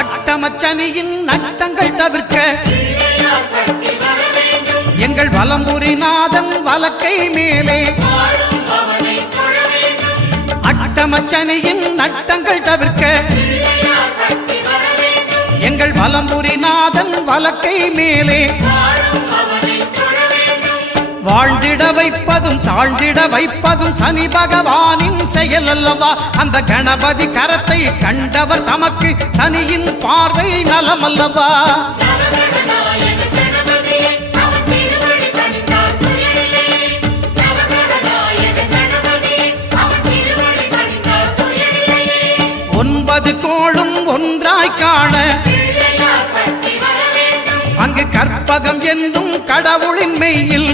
அட்டமச்சனியின் நட்டங்கள் தவிர்க்க எங்கள் வலம்புரிநாதன் வலக்கை மேலே அட்டமச்சனியின் நட்டங்கள் தவிர்க்க எங்கள் வலம்புரிநாதன் வலக்கை மேலே வாழ்ந்திட வைப்பதும் தாழ்ந்திட வைப்பதும் சனி பகவானின் செயல் அல்லவா அந்த கணபதி கரத்தை கண்டவர் தமக்கு சனியின் பார்வை நலம் அல்லவா ஒன்பது கோளும் ஒன்றாய் காண அங்கு கற்பகம் என்னும் கடவுளின் மெய்யில்